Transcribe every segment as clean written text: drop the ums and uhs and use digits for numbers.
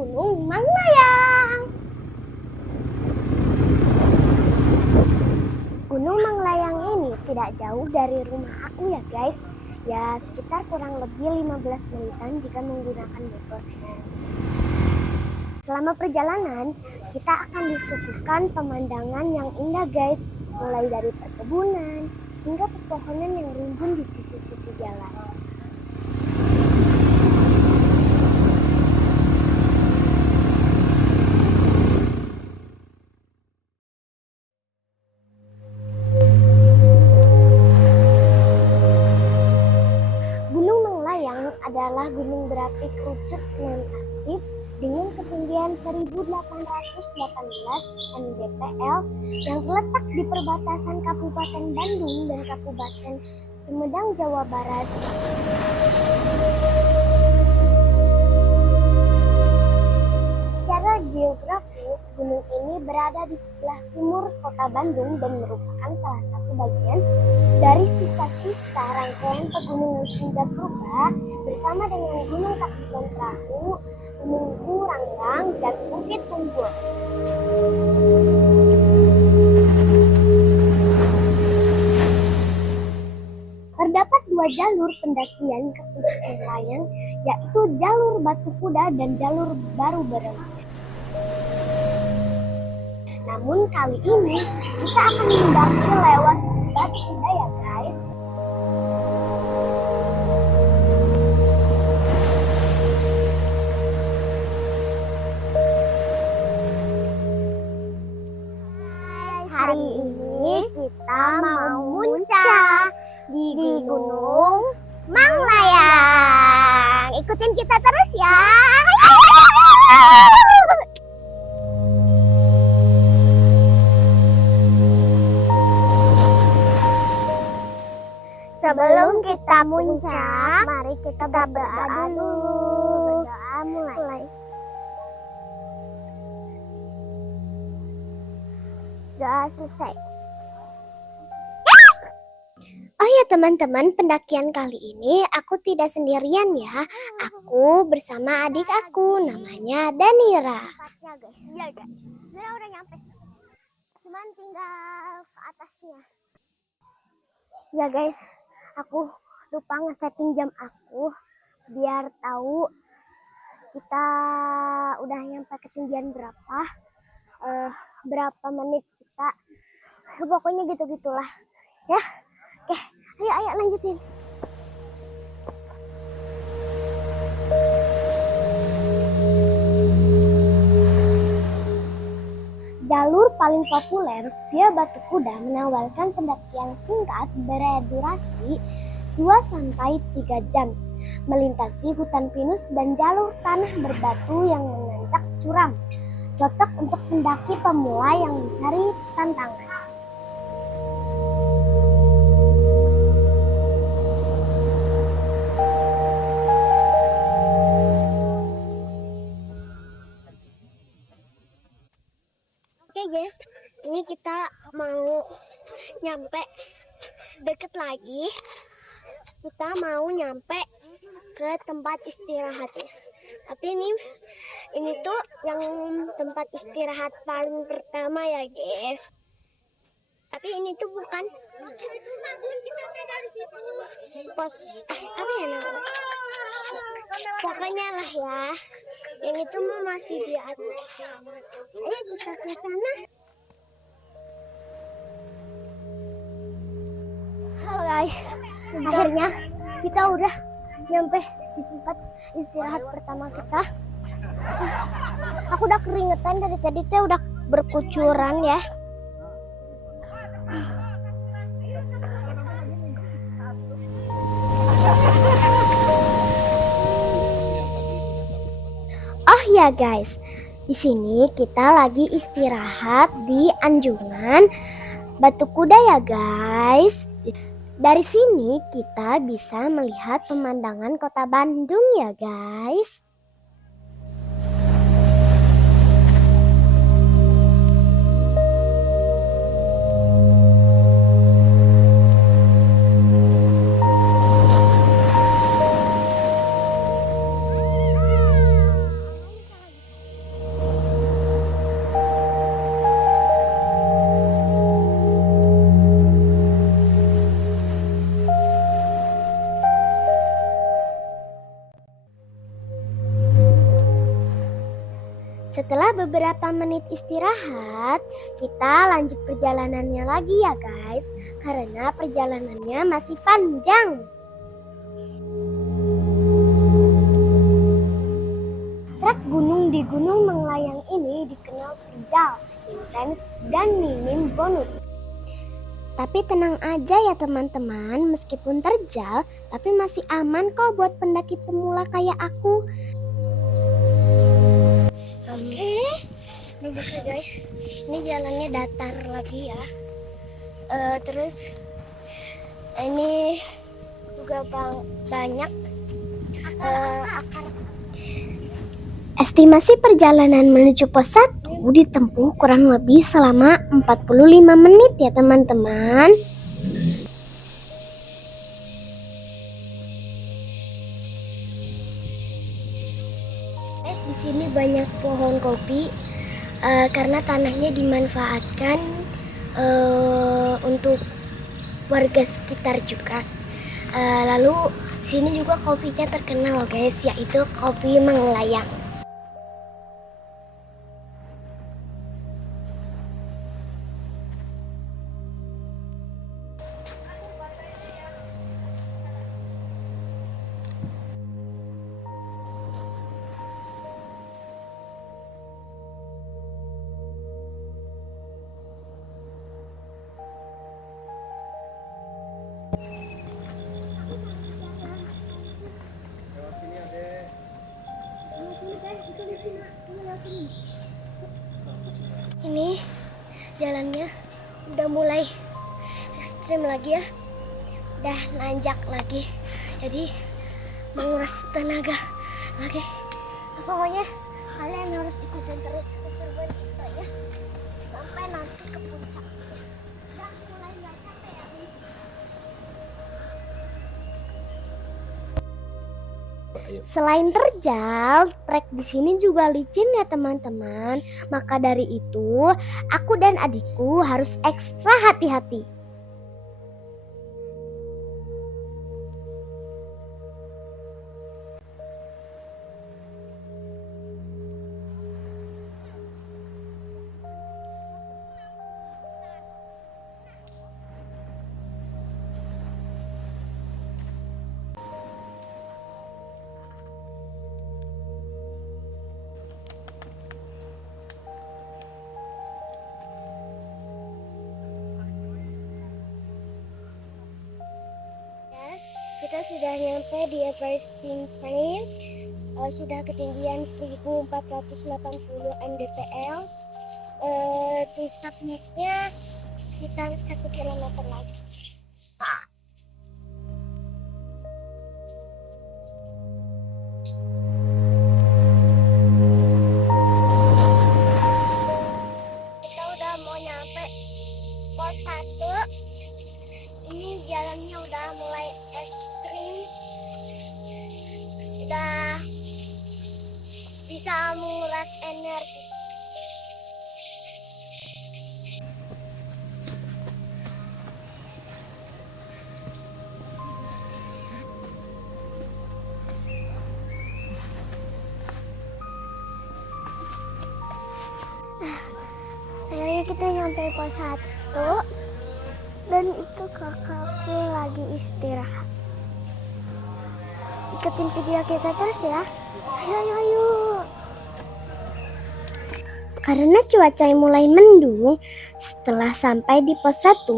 Gunung Manglayang. Gunung Manglayang ini tidak jauh dari rumah aku ya guys. Ya sekitar kurang lebih 15 menitan jika menggunakan motor. Selama perjalanan kita akan disuguhkan pemandangan yang indah guys. Mulai dari perkebunan hingga pepohonan yang rimbun di sisi-sisi jalan. Adalah gunung berapi kerucut non-aktif dengan ketinggian 1818 mdpl yang terletak di perbatasan Kabupaten Bandung dan Kabupaten Sumedang, Jawa Barat. Secara geografis, gunung ini berada di sebelah timur kota Bandung dan merupakan salah satu bagian dari sisa-sisa rangkaian pegunungan Sunda Purba bersama dengan Gunung Katulampa Perahu, Gunung Kuranggang, dan Bukit Tunggul. Terdapat dua jalur pendakian ke Puncak Manglayang, yaitu jalur Batu Kuda dan jalur Baru Berem. Namun kali ini kita akan mendaki lewat Batu Kuda ya guys. Hari ini kita mau muncak di Gunung Manglayang. Ikutin kita terus ya. Sebelum kita muncak, mari kita berdoa dulu. Berdoa mulai. Doa selesai. Oh ya teman-teman, pendakian kali ini aku tidak sendirian ya. Aku bersama adik aku, namanya Danira. Iya guys, saya udah nyampe. Cuman tinggal ke atasnya. Ya guys, aku lupa ngesetting jam aku biar tahu kita udah nyampe ketinggian berapa, berapa menit kita. Pokoknya gitu-gitulah ya. Oke, ayo lanjutin. Jalur paling populer via Batu Kuda menawarkan pendakian singkat berdurasi 2-3 jam, melintasi hutan pinus dan jalur tanah berbatu yang menanjak curam. Cocok untuk pendaki pemula yang mencari tantangan. Oke guys, ini kita mau nyampe deket lagi. Kita mau nyampe ke tempat istirahatnya. Tapi ini tuh yang tempat istirahat paling pertama ya guys. Tapi ini tuh bukan pos apa ya namanya? Pokoknya lah ya. Yang itu mah masih di atas. Ayo kita ke sana. Halo guys, akhirnya kita udah nyampe di tempat istirahat pertama kita. Aku udah keringetan dari tadi teh udah berkucuran ya. Oh ya guys, di sini kita lagi istirahat di anjungan Batu Kuda ya guys. Dari sini kita bisa melihat pemandangan kota Bandung ya guys. Setelah beberapa menit istirahat, kita lanjut perjalanannya lagi ya guys, karena perjalanannya masih panjang. Trek gunung di Gunung Menglayang ini dikenal terjal, intens, dan minim bonus. Tapi tenang aja ya teman-teman, meskipun terjal, tapi masih aman kok buat pendaki pemula kayak aku. Ini bisa guys, ini jalannya datar lagi ya. Terus ini juga banyak estimasi perjalanan menuju pos 1 ditempuh kurang lebih selama 45 menit ya teman-teman. Guys, di sini banyak pohon kopi karena tanahnya dimanfaatkan untuk warga sekitar juga. Lalu sini juga kopinya terkenal guys, yaitu kopi Menglayang. Ini jalannya udah mulai ekstrim lagi ya, udah nanjak lagi, jadi menguras tenaga lagi. Pokoknya kalian harus ikutin terus keseruan kita ya, sampai nanti ke puncak. Udah mulai nggak capek ya. Selain terjal, trek di sini juga licin ya teman-teman. Maka dari itu, aku dan adikku harus ekstra hati-hati. Kita sudah nyampe di Everesting Point, sudah ketinggian 1480 mdpl. Di submitnya sekitar 1 km lagi. Kita udah mau nyampe pos 1. Ini jalannya udah mulai ekstrim, udah bisa menguras energi. Akhirnya kita nyampe pos 1. Dan itu kakakku lagi istirahat. Ikutin video kita terus ya. Ayo. Karena cuaca mulai mendung, setelah sampai di pos 1,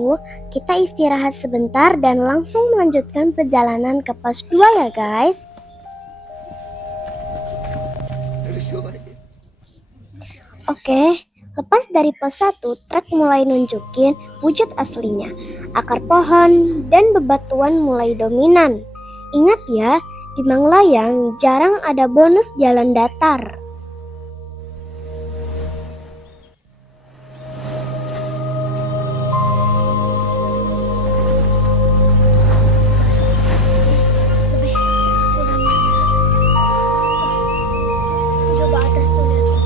kita istirahat sebentar dan langsung melanjutkan perjalanan ke pos 2 ya guys. Oke. Lepas dari pos 1, trek mulai nunjukin wujud aslinya. Akar pohon dan bebatuan mulai dominan. Ingat ya, di Menglayang jarang ada bonus jalan datar. Coba atas tuh lihat.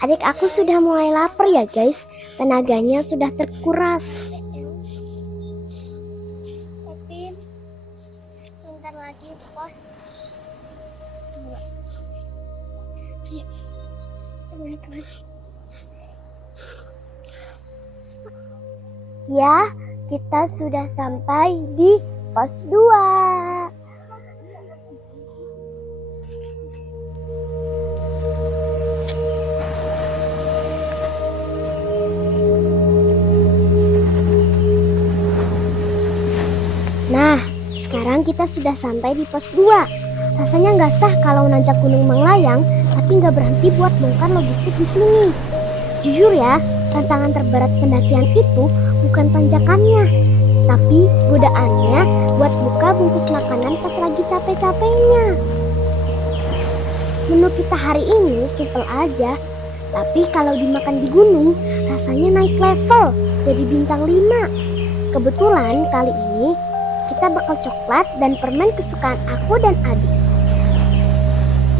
Adik aku sudah mulai lapar ya guys. Tenaganya sudah terkuras. Epin, bentar lagi pos 2. Iya, teman-teman. Ya, kita sudah sampai di pos 2. Nah, sekarang kita sudah sampai di pos 2. Rasanya nggak sah kalau nanjak Gunung Manglayang, tapi nggak berhenti buat bongkar logistik di sini. Jujur ya, tantangan terberat pendakian itu bukan tanjakannya, tapi godaannya buat buka bungkus makanan pas lagi capek-capeknya. Menu kita hari ini simpel aja, tapi kalau dimakan di gunung, rasanya naik level jadi bintang 5. Kebetulan kali ini kita bakal coklat dan permen kesukaan aku dan adik.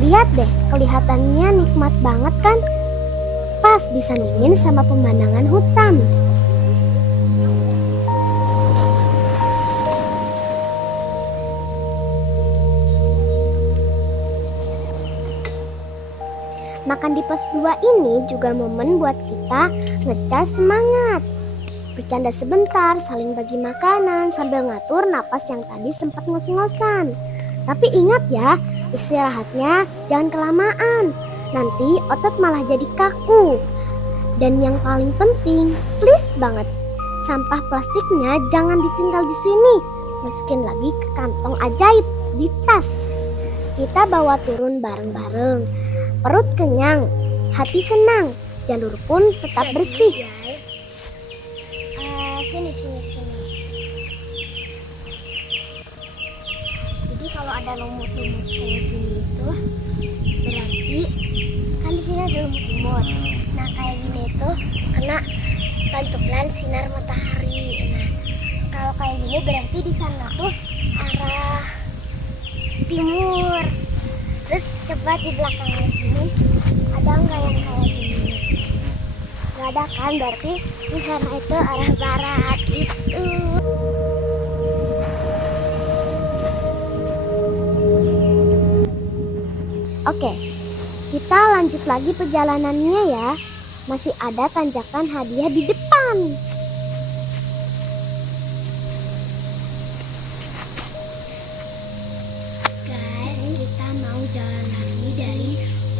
Lihat deh, kelihatannya nikmat banget kan? Pas disandingin sama pemandangan hutan. Makan di pos 2 ini juga momen buat kita ngecas semangat. Bercanda sebentar, saling bagi makanan sambil ngatur napas yang tadi sempat ngos-ngosan. Tapi ingat ya, istirahatnya jangan kelamaan. Nanti otot malah jadi kaku. Dan yang paling penting, please banget, sampah plastiknya jangan ditinggal di sini. Masukin lagi ke kantong ajaib di tas. Kita bawa turun bareng-bareng. Perut kenyang, hati senang, jalur pun tetap bersih. Guys, sini. Jadi kalau ada lumut-lumut kayak gini itu berarti kan di sini ada lumut-lumut. Nah kayak gini itu kena pantulan sinar matahari. Nah kalau kayak gini berarti di sana tuh arah timur. Terus coba di belakangnya sini ada nggak yang kayak gini? Nggak ada kan, berarti di sana itu arah barat gitu. Oke, kita lanjut lagi perjalanannya ya. Masih ada tanjakan hadiah di depan. Guys, kita mau jalan lagi dari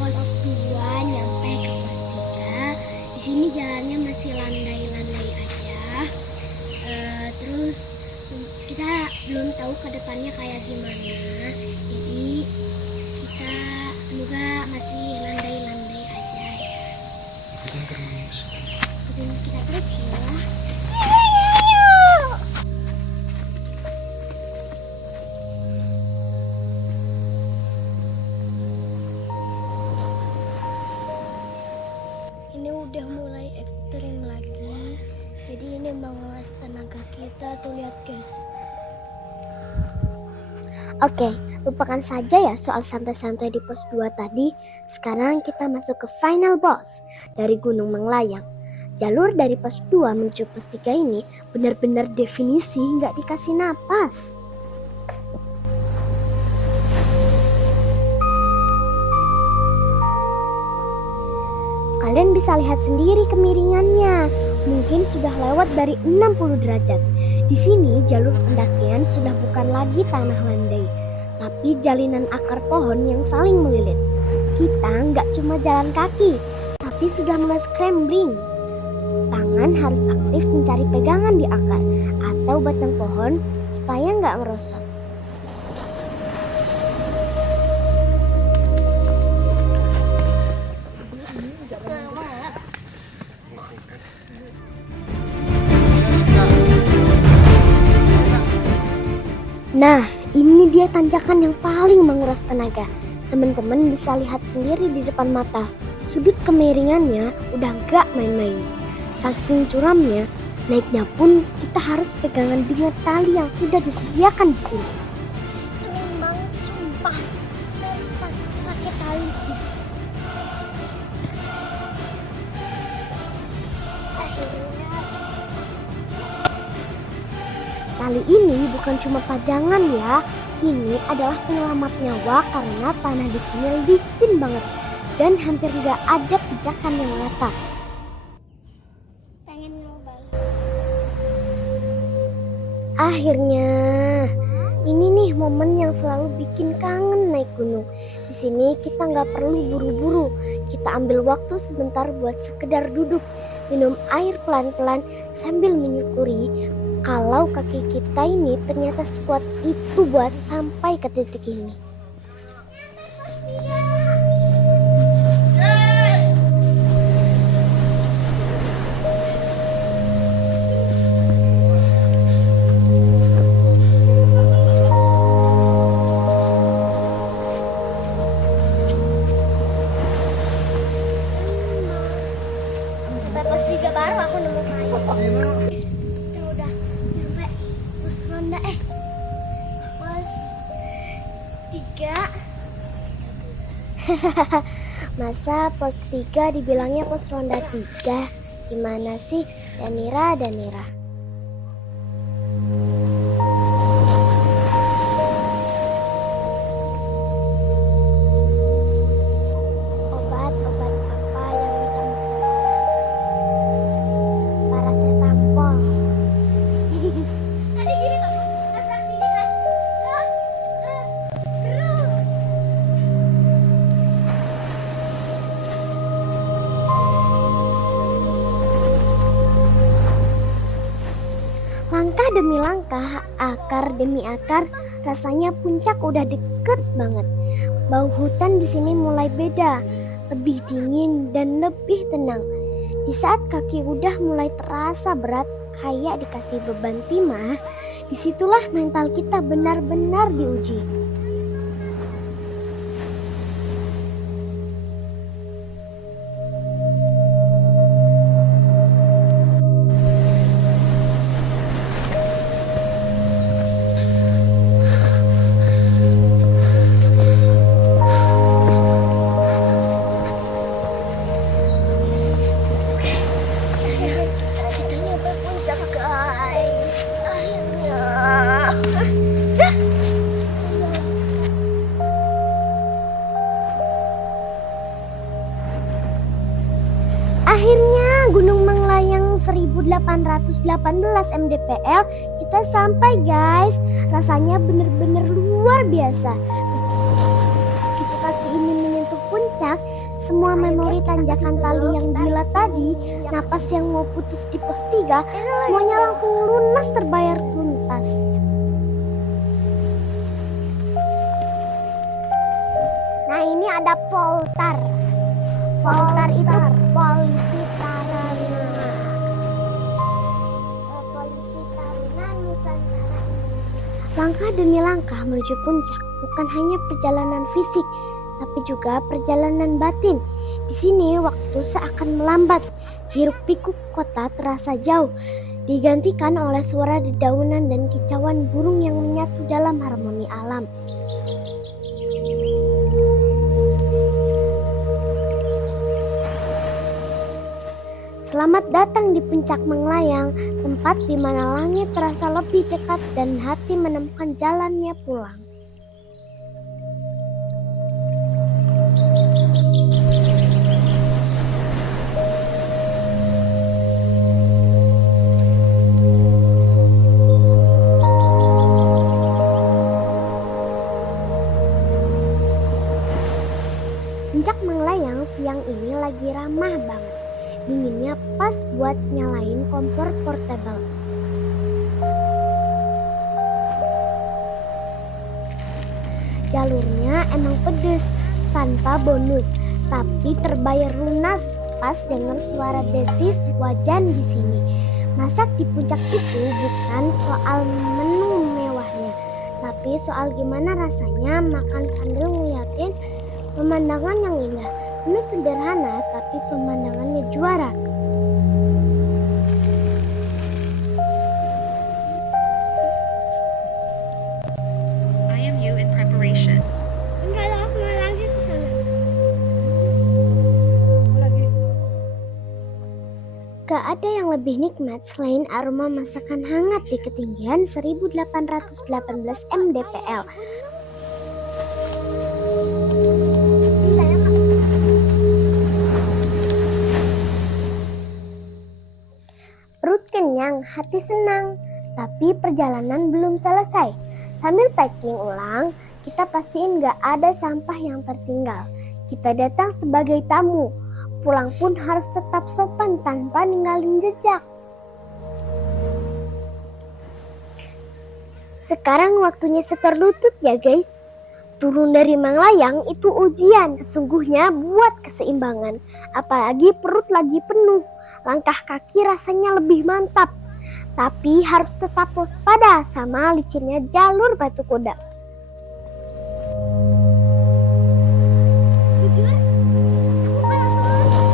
pos 2 nyampe ke pos 3. Di sini jalannya masih landai-landai aja. Terus kita belum tahu ke depannya kayak gimana. Jadi kita semoga masih landai-landai aja ya. Ikutin kita terus ya. Ini udah mulai ekstrim lagi, jadi ini menguras tenaga kita tuh, lihat guys. Oke, lupakan saja ya soal santai-santai di pos 2 tadi. Sekarang kita masuk ke final boss dari Gunung Manglayang. Jalur dari pos 2 menuju pos 3 ini benar-benar definisi nggak dikasih napas. Kalian bisa lihat sendiri kemiringannya. Mungkin sudah lewat dari 60 derajat. Di sini jalur pendakian sudah bukan lagi tanah landai, tapi jalinan akar pohon yang saling melilit. Kita nggak cuma jalan kaki, tapi sudah mulai scrambling. Tangan harus aktif mencari pegangan di akar atau batang pohon supaya nggak ngerosot. Nah, ini dia tanjakan yang paling menguras tenaga. Teman-teman bisa lihat sendiri di depan mata. Sudut kemiringannya udah gak main-main. Saking curamnya, naiknya pun kita harus pegangan dengan tali yang sudah disediakan di sini. Keren banget, sumpah. Pakai tali. Akhirnya Tali ini bukan cuma pajangan ya. Ini adalah penyelamat nyawa karena tanah di sini licin banget dan hampir nggak ada pijakan yang rata. Pengen nyoba. Akhirnya, ini nih momen yang selalu bikin kangen naik gunung. Di sini kita nggak perlu buru-buru. Kita ambil waktu sebentar buat sekedar duduk, minum air pelan-pelan sambil menyukuri kalau kaki kita ini ternyata sekuat itu buat sampai ke titik ini. Pos 3 baru aku nemu kayu. Kita udah nyampe pos ronda pos 3. Masa pos 3 dibilangnya pos ronda 3? Gimana sih Danira? Obat-obat apa yang bisa mengobati? Paracetamol. Tadi gini kamu nabrak sini kan? Terus terus. Langkah demi langkah, akar demi akar, rasanya puncak udah deket banget. Bau hutan di sini mulai beda, lebih dingin dan lebih tenang. Di saat kaki udah mulai terasa berat, kayak dikasih beban timah, disitulah mental kita benar-benar diuji. Kita nyampe puncak guys. Akhirnya. Akhirnya Gunung Menglayang 1818 mdpl kita sampai guys. Rasanya bener-bener luar biasa. Begitu kaki ini menyentuh puncak, semua memori tanjakan tali yang gila tadi, napas yang mau putus di pos 3, semuanya langsung lunas terbayar tuntas. Nah ini ada poltar. Poltar itu polisi Taruna. Polisi Taruna Nusantara. Langkah demi langkah menuju puncak bukan hanya perjalanan fisik, tapi juga perjalanan batin. Di sini waktu seakan melambat, hiruk pikuk kota terasa jauh, digantikan oleh suara dedaunan dan kicauan burung yang menyatu dalam harmoni alam. Selamat datang di puncak Menglayang, tempat di mana langit terasa lebih dekat dan hati menemukan jalannya pulang. Puncak Menglayang siang ini lagi ramah banget. Dinginnya pas buat nyalain kompor portable. Jalurnya emang pedes, tanpa bonus, tapi terbayar lunas pas denger suara desis wajan di sini. Masak di puncak itu bukan soal menu mewahnya, tapi soal gimana rasanya makan sambil ngeliatin pemandangan yang indah. Menu sederhana tapi pemandangannya juara. IMU in preparation. Enggak lah, aku mau lagi ke sana. Gak ada yang yang lebih nikmat selain aroma masakan hangat di ketinggian 1818 mdpl. Perut kenyang, hati senang, tapi perjalanan belum selesai. Sambil packing ulang, kita pastiin gak ada sampah yang tertinggal. Kita datang sebagai tamu, pulang pun harus tetap sopan tanpa ninggalin jejak. Sekarang waktunya setor lutut ya guys. Turun dari Manglayang itu ujian sesungguhnya buat keseimbangan. Apalagi perut lagi penuh. Langkah kaki rasanya lebih mantap. Tapi harus tetap waspada sama licinnya jalur Batu Kuda. Jujur, aku malah turun.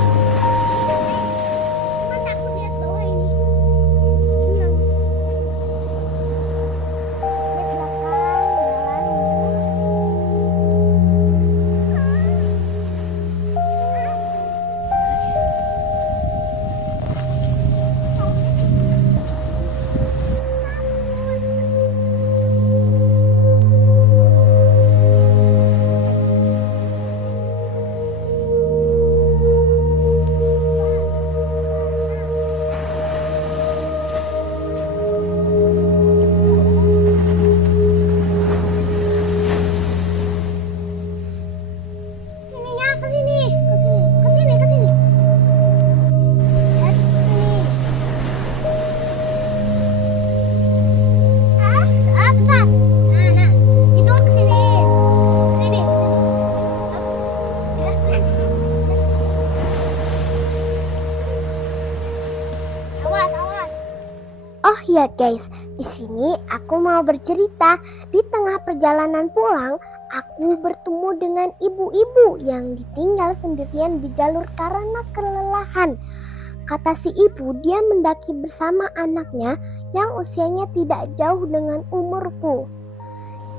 Cuma takut lihat bawah ini. Lihat belakang, jalan. Sininya ke sini. Ke sini. Ya, di sini. Bentar. Nah. Itu ke sini. Sini. Awas. Oh ya guys, di sini aku mau bercerita. Di tengah perjalanan pulang, aku bertemu dengan ibu-ibu yang ditinggal sendirian di jalur karena kelelahan. Kata si ibu, dia mendaki bersama anaknya yang usianya tidak jauh dengan umurku.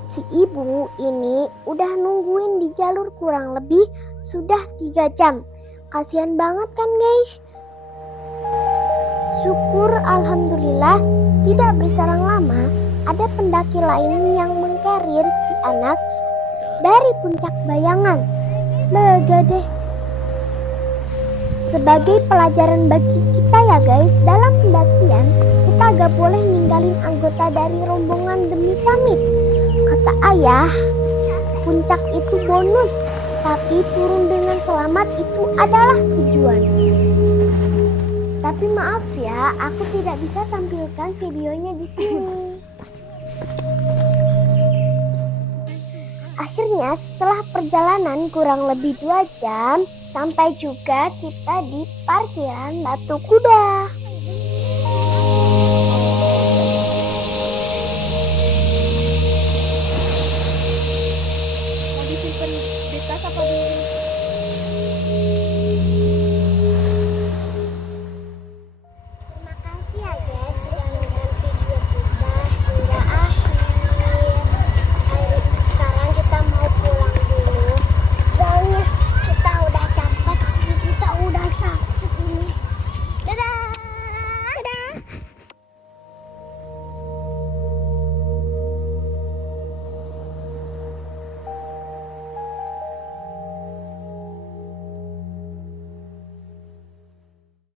Si ibu ini udah nungguin di jalur kurang lebih sudah 3 jam. Kasihan banget kan guys? Syukur alhamdulillah tidak berselang lama ada pendaki lain yang mengkarir si anak dari puncak Bayangan. Lega deh. Sebagai pelajaran bagi kita ya guys, dalam pendakian kita gak boleh ninggalin anggota dari rombongan demi summit. Kata ayah, puncak itu bonus, tapi turun dengan selamat itu adalah tujuan. Tapi maaf ya, aku tidak bisa tampilkan videonya di sini. Akhirnya setelah perjalanan kurang lebih 2 jam, sampai juga kita di parkiran Batu Kuda.